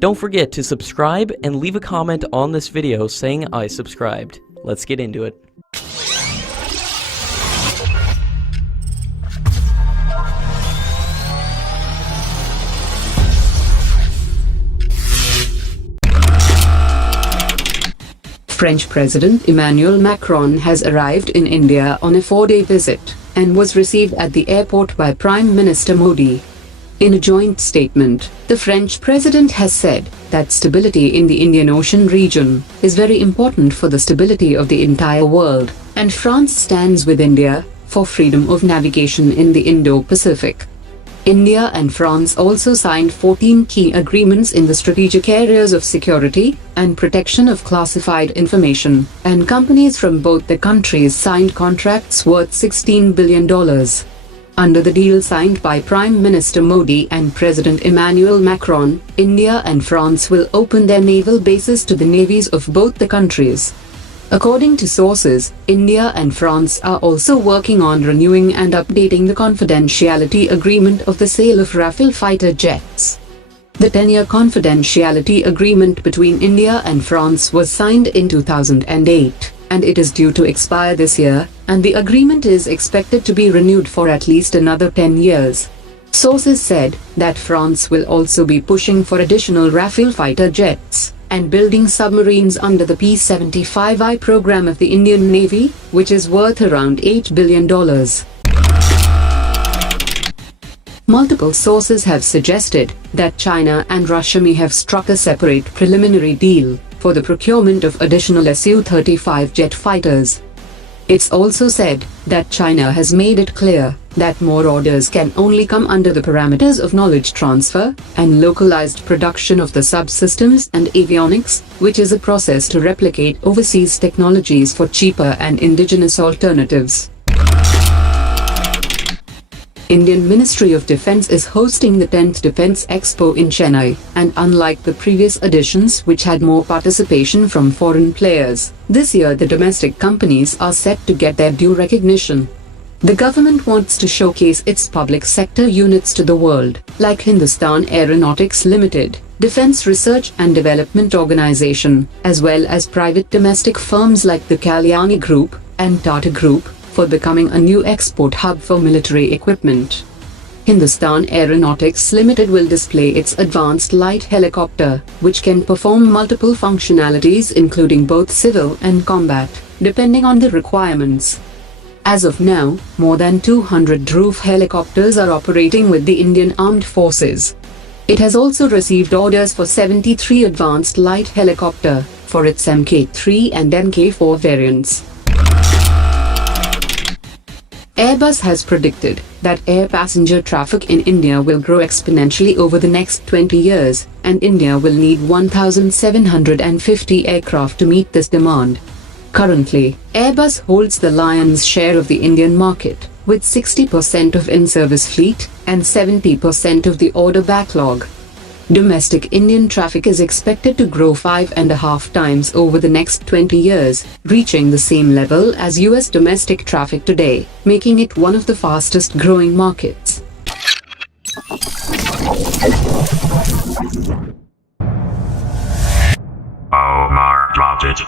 Don't forget to subscribe and leave a comment on this video saying I subscribed. Let's get into it. French President Emmanuel Macron has arrived in India on a 4-day visit and was received at the airport by Prime Minister Modi. In a joint statement, the French president has said that stability in the Indian Ocean region is very important for the stability of the entire world, and France stands with India for freedom of navigation in the Indo-Pacific. India and France also signed 14 key agreements in the strategic areas of security and protection of classified information, and companies from both the countries signed contracts worth $16 billion. Under the deal signed by Prime Minister Modi and President Emmanuel Macron, India and France will open their naval bases to the navies of both the countries. According to sources, India and France are also working on renewing and updating the confidentiality agreement of the sale of Rafale fighter jets. The 10-year confidentiality agreement between India and France was signed in 2008, and it is due to expire this year, and the agreement is expected to be renewed for at least another 10 years. Sources said that France will also be pushing for additional Rafale fighter jets and building submarines under the Su-35 program of the Indian Navy, which is worth around $8 billion. Multiple sources have suggested that China and Russia may have struck a separate preliminary deal for the procurement of additional Su-35 jet fighters. It's also said that China has made it clear that more orders can only come under the parameters of knowledge transfer and localized production of the subsystems and avionics, which is a process to replicate overseas technologies for cheaper and indigenous alternatives. Indian Ministry of Defence is hosting the 10th Defence Expo in Chennai, and unlike the previous editions which had more participation from foreign players, this year the domestic companies are set to get their due recognition. The government wants to showcase its public sector units to the world, like Hindustan Aeronautics Limited, Defence Research and Development Organization, as well as private domestic firms like the Kalyani Group and Tata Group, for becoming a new export hub for military equipment. Hindustan Aeronautics Limited will display its advanced light helicopter, which can perform multiple functionalities including both civil and combat, depending on the requirements. As of now, more than 200 Roof helicopters are operating with the Indian Armed Forces. It has also received orders for 73 advanced light helicopter for its Mk3 and Mk4 variants. Airbus has predicted that air passenger traffic in India will grow exponentially over the next 20 years, and India will need 1,750 aircraft to meet this demand. Currently, Airbus holds the lion's share of the Indian market, with 60% of in-service fleet and 70% of the order backlog. Domestic Indian traffic is expected to grow 5.5 times over the next 20 years, reaching the same level as US domestic traffic today, making it one of the fastest growing markets. Omar dropped it.